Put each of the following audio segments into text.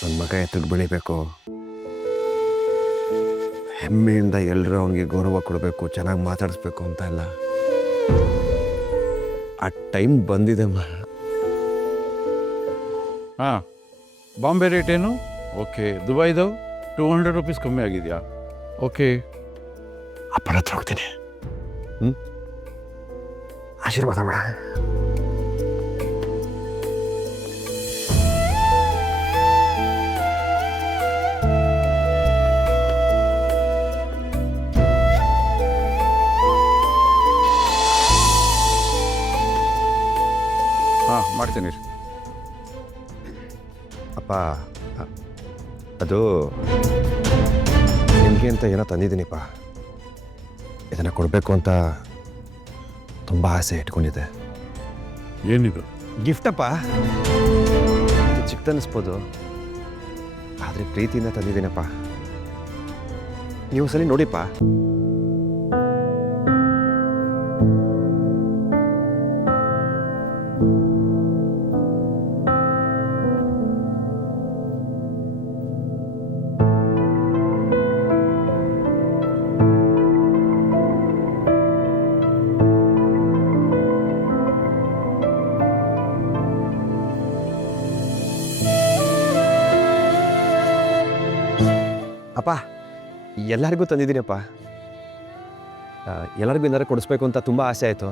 ನನ್ನ ಮಗ ಎತ್ತಿಗೆ ಬೆಳಿಬೇಕು, ಹೆಮ್ಮೆಯಿಂದ ಎಲ್ಲರೂ ಅವನಿಗೆ ಗೌರವ ಕೊಡಬೇಕು, ಚೆನ್ನಾಗಿ ಮಾತಾಡಿಸ್ಬೇಕು ಅಂತ ಎಲ್ಲ. ಆ ಟೈಮ್ ಬಂದಿದೆಮ್ಮ. ಹಾಂ, ಬಾಂಬೆ ರೇಟ್ ಏನು? ಓಕೆ. ದುಬೈದು 200 ರೂಪೀಸ್ ಕಮ್ಮಿ ಆಗಿದೆಯಾ? ಓಕೆ. ಅಪ್ಪನ ಹತ್ರ ಹೋಗ್ತೀನಿ. ಆಶೀರ್ವಾದ ಮಾಡ. ಹಾಂ, ಮಾಡ್ತೀನಿ. ಅಪ್ಪ, ಅದು ನಿಮಗೆ ಅಂತ ಏನೋ ತಂದಿದ್ದೀನಿಪ್ಪ. ಇದನ್ನು ಕೊಡಬೇಕು ಅಂತ ತುಂಬ ಆಸೆ ಇಟ್ಕೊಂಡಿದ್ದೆ. ಏನಿದು? ಗಿಫ್ಟಪ್ಪ. ಇದು ಚಿಕ್ಕದನ್ನಿಸ್ಬೋದು, ಆದರೆ ಪ್ರೀತಿಯಿಂದ ತಂದಿದ್ದೀನಪ್ಪ. ನೀವು ಸರಿ ನೋಡಿಪ್ಪ. ಅಪ್ಪ, ಎಲ್ಲರಿಗೂ ತಂದಿದ್ದೀನಪ್ಪ. ಎಲ್ಲರಿಗೂ ಏನಾರು ಕೊಡಿಸ್ಬೇಕು ಅಂತ ತುಂಬ ಆಸೆ ಆಯಿತು.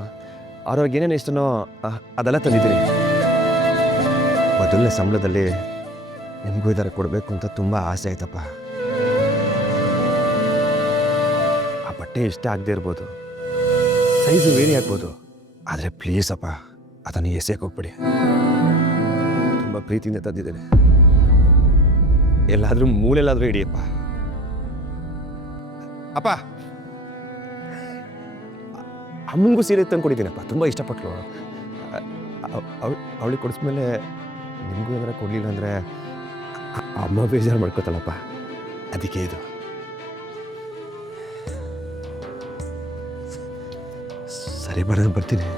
ಅವ್ರವ್ರಿಗೆ ಏನೇನು ಇಷ್ಟನೋ ಅದೆಲ್ಲ ತಂದಿದ್ದೀನಿ. ಮೊದಲನೇ ಸಂಬಳದಲ್ಲಿ ನಿಮಗೂ ಇದರ ಕೊಡಬೇಕು ಅಂತ ತುಂಬ ಆಸೆ ಆಯ್ತಪ್ಪ. ಆ ಬಟ್ಟೆ ಇಷ್ಟ ಆಗದೆ ಇರ್ಬೋದು, ಸೈಜು ವೇರಿ ಆಗ್ಬೋದು, ಆದರೆ ಪ್ಲೀಸ್ ಅಪ್ಪ, ಅದನ್ನು ಎಸೆಯಕ್ಕೆ ಹೋಗ್ಬಿಡಿ. ತುಂಬ ಪ್ರೀತಿಯಿಂದ ತಂದಿದ್ದೇನೆ. ಎಲ್ಲಾದರೂ ಮೂಲೆಲ್ಲಾದರೂ ಹಿಡಿಯಪ್ಪ. ಅಪ್ಪ, ಅಮ್ಮನಿಗೂ ಸೀರೆ ತಂದು ಕೊಟ್ಟಿದ್ದೀನಪ್ಪ, ತುಂಬ ಇಷ್ಟಪಟ್ಟಳು. ಅವಳಿಗೆ ಕೊಡಿಸ್ಮೇಲೆ ನಿಮಗೂ ಏನಾರ ಕೊಡಲಿಲ್ಲ ಅಂದರೆ ಅಮ್ಮ ಬೇಜಾರು ಮಾಡ್ಕೋತಾಳಪ್ಪ. ಅದಕ್ಕೆ ಇದು. ಸರಿ, ಬರ್ತೀನಿ.